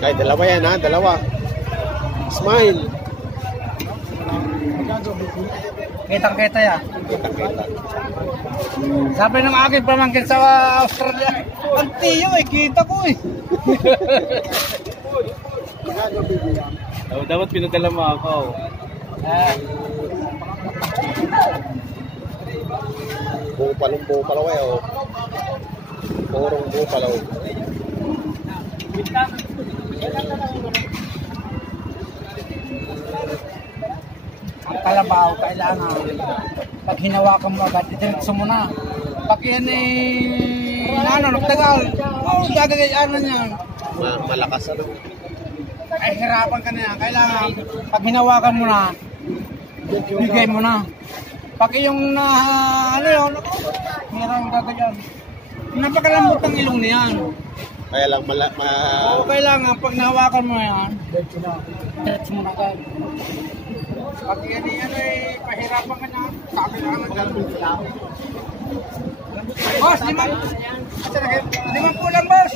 Ay, dalawa yan ha, dalawa. Smile. Kitang-kita yan. Kita-kita. Sabi ng aking pamangkin sa Australia, ang tiyo eh, kita ko eh. Dapat pinadala mo ako. Buong palaw eh, oh. Purong buong palaw. Ang kalabaw, kailangan pag hinawakan mo agad, itiritso mo na. Pag yan nagtagal, gagagayan na yan. Malakas ano. Ay, hirapan ka na yan. Kailangan, pag hinawakan mo na, bigay mo na. Pag yung hirang gagawin. Napakalambot ng ilong niyan. Kaya lang Oo, kailangan, pag nahawakan mo yan, diretso mo na agad. Pag yan pahirapan ka na, kailangan boss, limang kulang boss.